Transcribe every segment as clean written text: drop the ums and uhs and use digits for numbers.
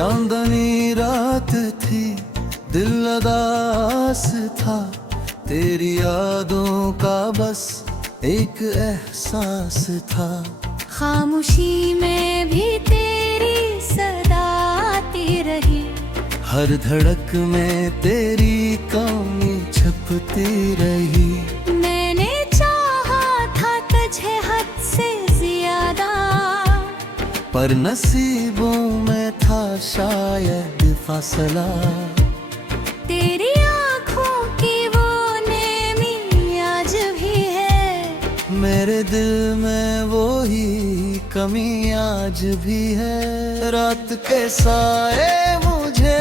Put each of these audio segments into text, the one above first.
चांदनी रात थी, दिल उदास था, तेरी यादों का बस एक एहसास था। खामोशी में भी तेरी सदा आती रही, हर धड़क में तेरी कमी छपती रही। मैंने चाहा था तुझे हद से ज्यादा, पर नसीबों में था शायद फासला। तेरी आँखों की वो नेमी आज भी है, मेरे दिल में वो ही कमी आज भी है। रात के साए मुझे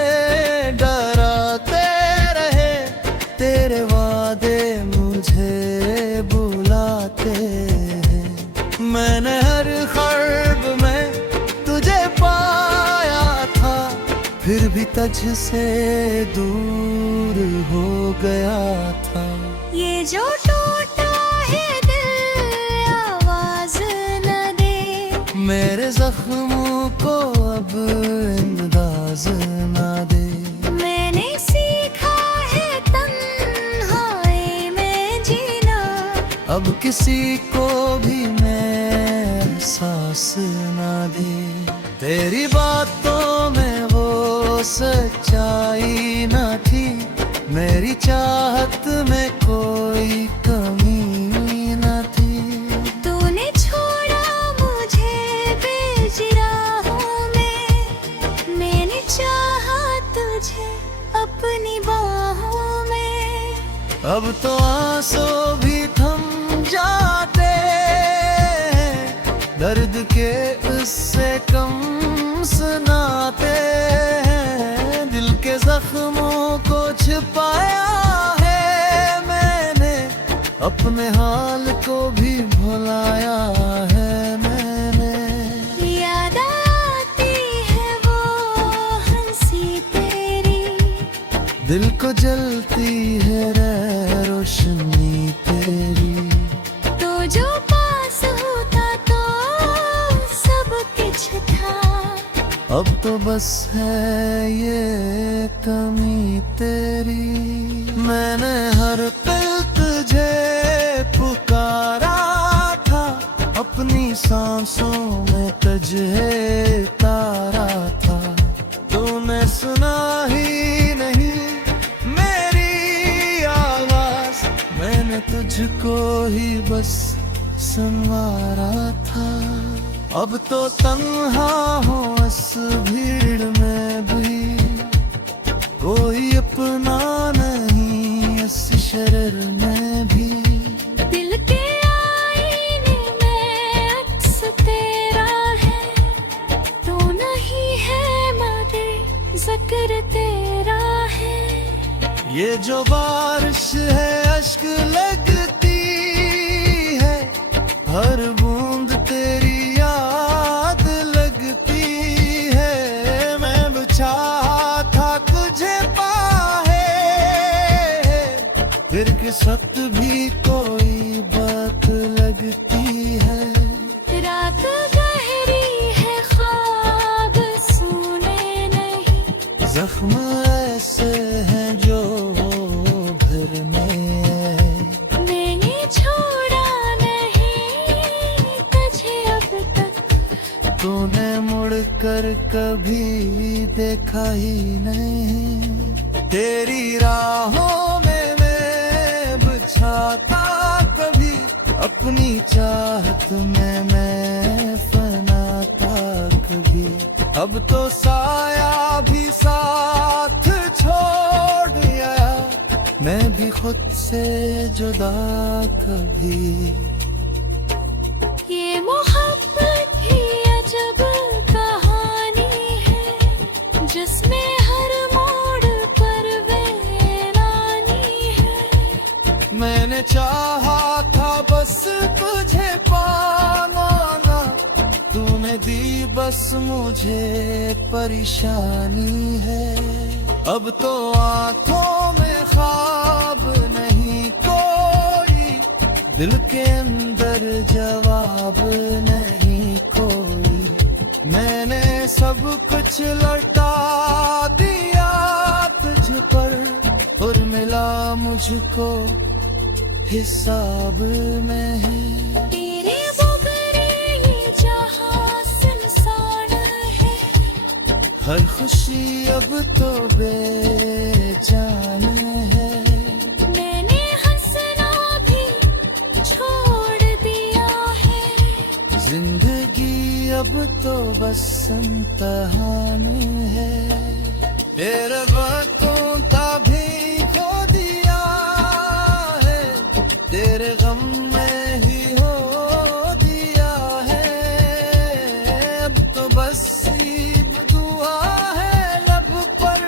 डराते रहे, तेरे वादे मुझे बुलाते हैं। मैंने हर ख्वाब में तुझे पाया था, फिर भी तुझसे दूर हो गया था। ये जो टूटा है दिल आवाज न दे, मेरे जख्मों को अब अंदाज ना दे। मैंने सीखा है तन्हाई में जीना, अब किसी को भी मैं एहसास ना दे। तेरी बातों में वो सच्चाई न थी, मेरी चाहत में कोई कमी न थी। तूने छोड़ा मुझे बेजराहों में, मैंने चाहा तुझे अपनी बाहों में। अब तो आंसू भी थम जाते हैं, दर्द के उससे कम सुनाते हैं। दिल के जख्मों को छिपाया है मैंने, अपने हाल को भी भुलाया है मैंने। याद आती है वो हंसी तेरी, दिल को जलती है रोशनी तेरी। तो जो पास होता तो सब कुछ था, अब तो बस है ये कमी तेरी। मैंने हर पल तुझे पुकारा था, अपनी सांसों में तुझे तारा था। तूने सुना ही नहीं मेरी आवाज, मैंने तुझको ही बस संवारा था। अब तो तन्हा हूँ इस भीड़ में भी, कोई अपना नहीं इस शहर में भी। दिल के आईने में अक्स तेरा है, तो नहीं है मगर जिक्र तेरा है। ये जो बारिश है अश्क लगती है, हर बूंद तेरी याद लगती है। मैं चाहा था तुझे पाए, फिर किस वक्त भी कोई बात लगती है। रात गहरी है ख्वाब सुने नहीं, जख्म ऐसे हैं जो भरने हैं। मैंने छोड़ा नहीं तुझे अब तक, तूने मुड़ कर कभी देखा ही नहीं। तेरी राहों में मैं बिछाता कभी, अपनी चाहत में मैं फनाता कभी। अब तो साया भी साथ छोड़ गया, मैं भी खुद से जुदा कभी। ये मोहब्बत ही अजब कहानी है, जिसमें हर मोड़ पर वीरानी है। मैंने चाहा था बस तुझे पाना, तूने दी बस मुझे परेशानी है। अब तो आंखों में ख्वाब नहीं कोई, दिल के अंदर जवाब नहीं कोई। मैंने सब कुछ लौटा दिया तुझ पर, और मिला मुझको हिसाब में है। तेरे बगैर ये जहां सुनसान है, हर खुशी अब तो बेजान है। मैंने हंसना भी छोड़ दिया है, जिंदगी अब तो बस इम्तिहान है। तेरे बातों का भी खो दिया है, तेरे गम में ही हो दिया है। अब तो बस ईद दुआ है लब पर,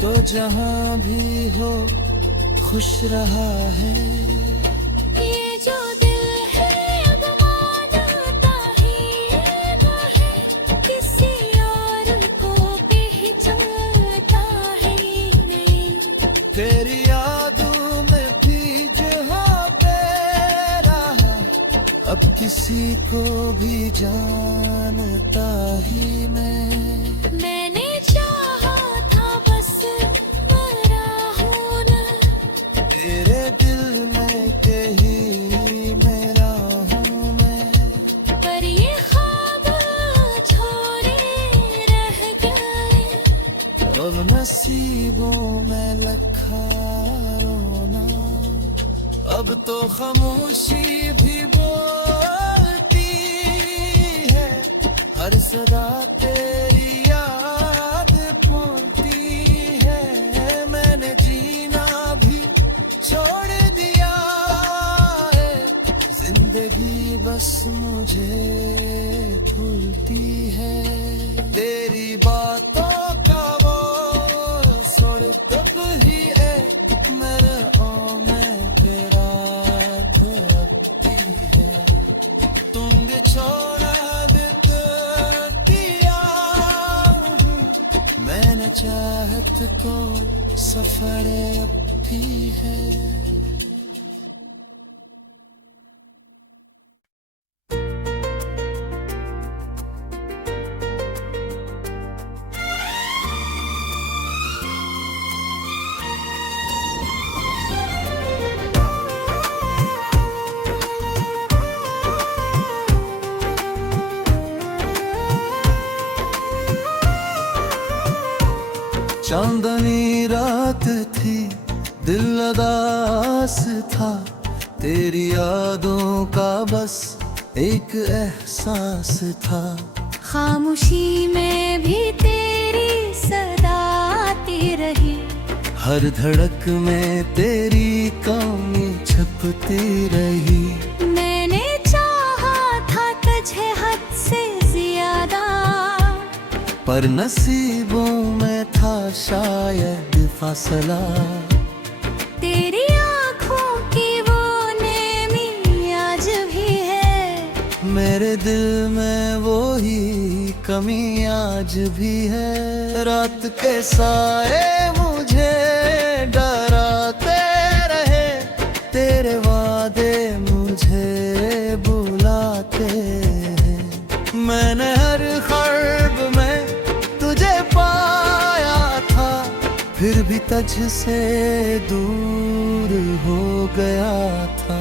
तो जहां भी हो खुश रहा है। ये जो दिल है अब मानता ही न है, किसी और को पहचानता है नहीं। तेरी यादों में भी जहाँ पे रहा, अब किसी को भी जानता ही मैं। मैंने चाहा था बस मरा हूं ना, तेरे दिल में के ही मेरा हूँ मैं। पर ये ख्वाब छोड़े रह गए, अब नसीबों में लखा रोना, अब तो खामोशी भी बोलती है। हर सदा तेरी याद बोलती है। मैंने जीना भी छोड़ दिया है, जिंदगी बस मुझे भूलती है। तेरी बातों का वो सुर तब ही एक मेरे ओ में तेरा रखती है। तुम भी छोड़ा दिया हूँ, मैंने चाहत को सफर अब भी है। चांदनी रात थी, दिल उदास था, तेरी यादों का बस एक एहसास था। खामोशी में भी तेरी सदा आती रही, हर धड़क में तेरी कमी छपती रही। मैंने चाहा था तुझे हद से ज्यादा, पर नसीबों में था शायद फासला। तेरी आँखों की वो नेमी आज भी है, मेरे दिल में वो ही कमी आज भी है। रात के साए मुझे डराते रहे, तेरे वादे मुझे बुलाते हैं। मैंने हर ख्वाब में तुझे पाया था, फिर भी तुझ से दूर हो गया था।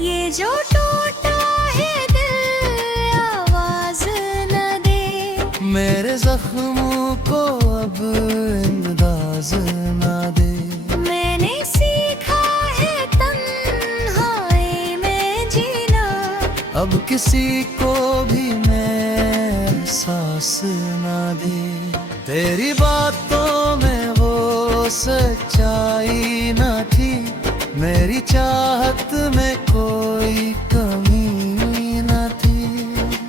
ये जो टूटा है दिल आवाज न दे, मेरे जख्मों को अब अंदाज ना दे। मैंने सीखा है तन्हाई में जीना, अब किसी को भी मैं एहसास ना दे। तेरी बातों में वो सच्चाई न थी, मेरी चाहत में कोई कमी न थी।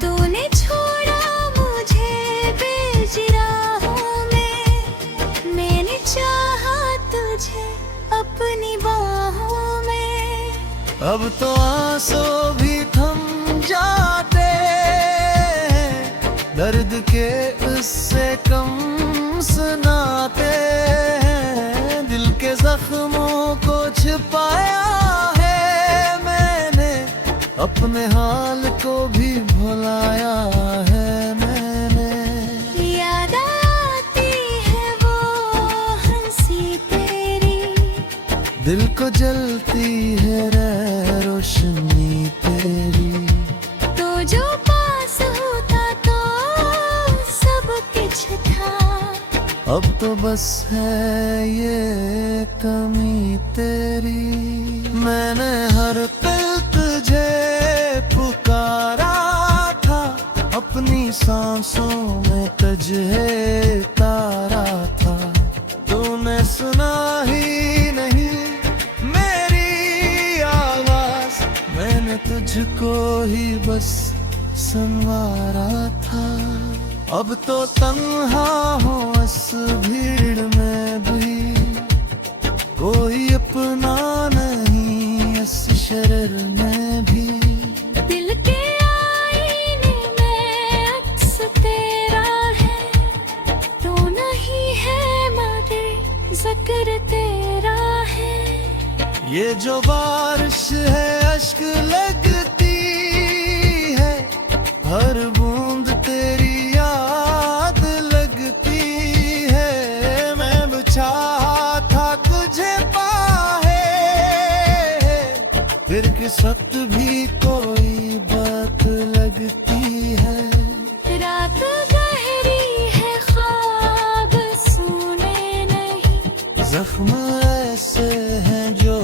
तूने छोड़ा मुझे बेजिराहों में, मैंने चाहा तुझे अपनी बाहों में। अब तो आंसू भी थम जाते हैं, दर्द के उससे कम सुनाते हैं। दिल के जख्मों को छिपाया है मैंने, अपने हाल को भी भुलाया है। अब तो बस है ये कमी तेरी। मैंने हर पल तुझे पुकारा था, अपनी सांसों में तुझे तारा था। तूने सुना ही नहीं मेरी आवाज, मैंने तुझको ही बस संवारा था। अब तो तन्हा हूँ इस भीड़ में भी, कोई अपना नहीं इस शहर में भी। दिल के आईने में अक्स तेरा है, तू नहीं है मगर जिक्र तेरा है। ये जो बारिश है अश्क लगती है, हर बूंद तेरी याद लगती है। मैं चाहा था तुझे पाए, फिर किस वक्त भी कोई बात लगती है। रात गहरी है ख्वाब सुने नहीं, जख्म ऐसे हैं जो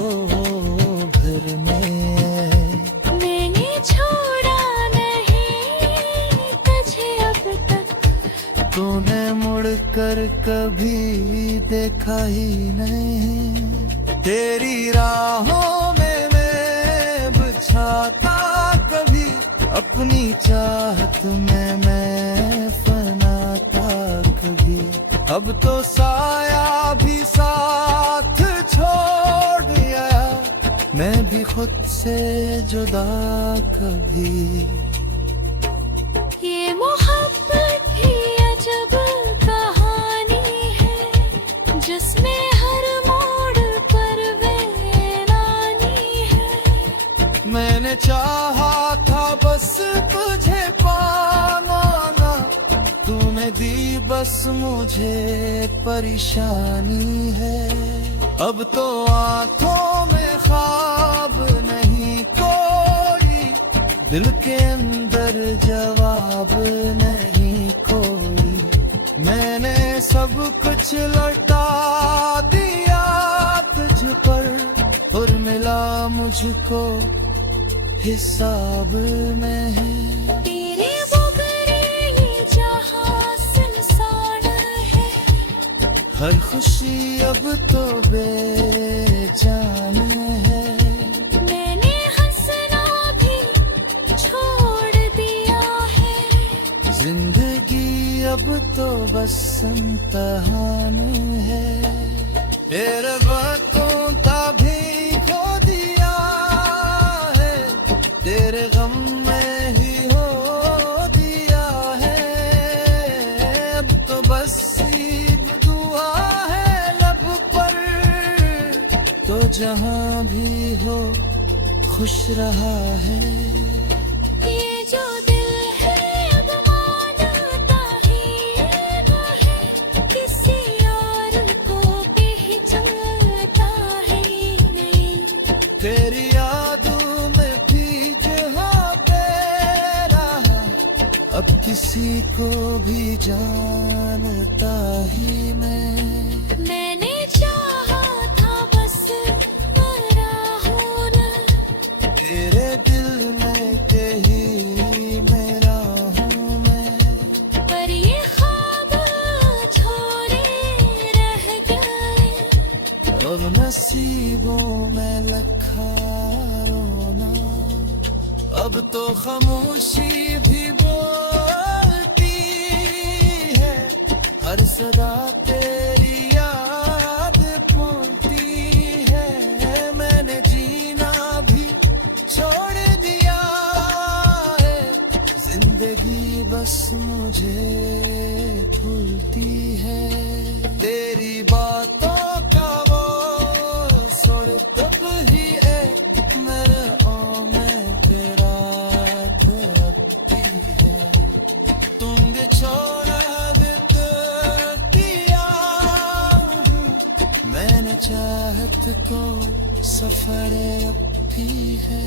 भरने हैं। मैंने छोड़ा नहीं तुझे अब तक, तूने मुड़ कर कभी देखा ही नहीं। तेरी राहों में मैं बिछाता कभी, अपनी चाहत में मैं फनाता कभी। अब तो साया भी साथ छोड़ दिया, मैं भी खुद से जुदा कभी। ये मोहब्बत ही अजब कहानी है, जिसमें हर मोड़ पर वीरानी है। मैंने चाहा था बस तुझे पाना ना, तूने दी बस मुझे परेशानी है। अब तो आंखों में ख्वाब नहीं कोई, दिल के अंदर जवाब नहीं कोई। मैंने सब कुछ लौटा दिया तुझ पर, और मिला मुझको हिसाब में है। तेरे बगैर ये जहां सुनसान है, हर खुशी अब तो बेजान है। मैंने हंसना भी छोड़ दिया है, जिंदगी अब तो बस इम्तिहान है। तेरे बातों का भी खो दिया है, तेरे गम में ही हो दिया है। अब तो बस सीब दुआ है लब पर, तो जहां भी हो खुश रहा है। ये जो दिल है अब मानता ही वो है, किसी और को पहचानता है नहीं। तेरी यादों में भी जहाँ पे रहा, अब किसी को भी जानता ही मैं। मैंने चाहा था बस मरा होना, तेरे दिल में के ही मेरा हूँ मैं। पर ये ख्वाब छोड़े रह गए, अब नसीबों में लखा रोना। अब तो खामोशी भी बोलती है, हर सदा तेरी याद बोलती है। मैंने जीना भी छोड़ दिया है, जिंदगी बस मुझे भूलती है। तेरी बातों का वो सुर तब ही एक मेरे ओ में तेरा रखती है। तुम भी छोड़ा दिया हूँ, मैंने चाहत को सफर अब भी है।